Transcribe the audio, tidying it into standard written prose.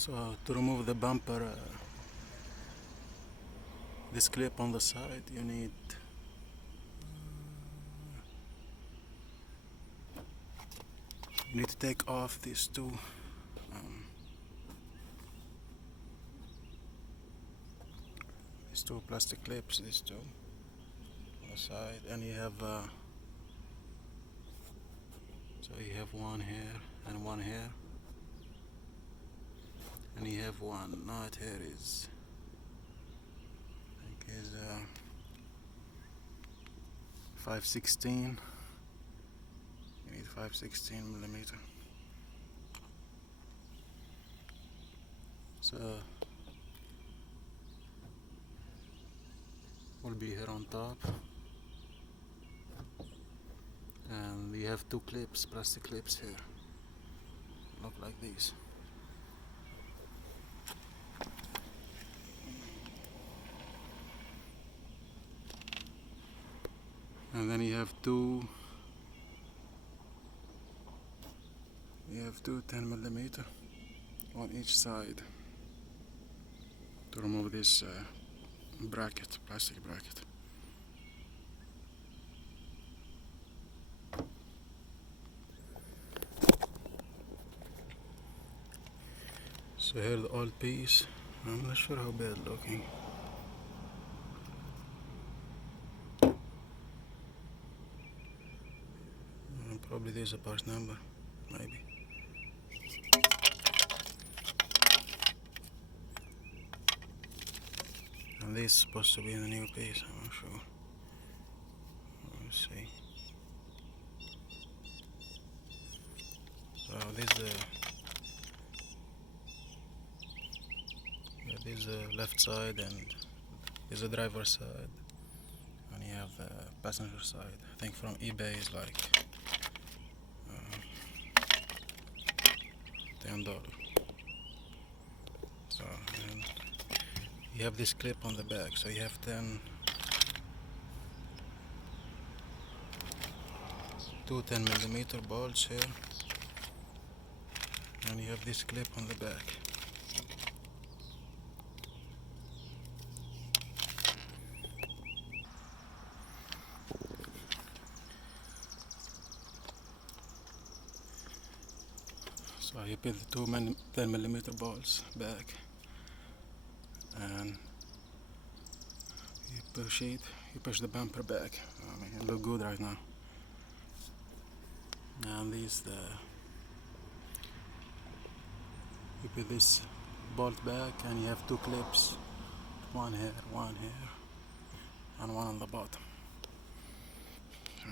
So to remove the bumper, this clip on the side, you need to take off these two plastic clips, these two on the side, and you have so you have one here and one here, and you have one knot here is I think is 5/16. You need 5/16 millimeter. So will be here on top, and we have two clips, plastic clips here, look like these. And then you have two 10 millimeter on each side to remove this bracket, plastic bracket. So here the old piece. I'm not sure how bad looking. Probably there's a part number, maybe. And this is supposed to be the new piece, I'm not sure. Let's see. So this is the left side, and this is the driver's side, and you have the passenger side. I think from eBay is like $10. So, and you have this clip on the back, so you have 10 millimeter bolts here, and you have this clip on the back. So you put the 10 millimeter bolts back, and you push the bumper back. I mean, it looks good right now. And you put this bolt back, and you have two clips, one here, and one on the bottom. So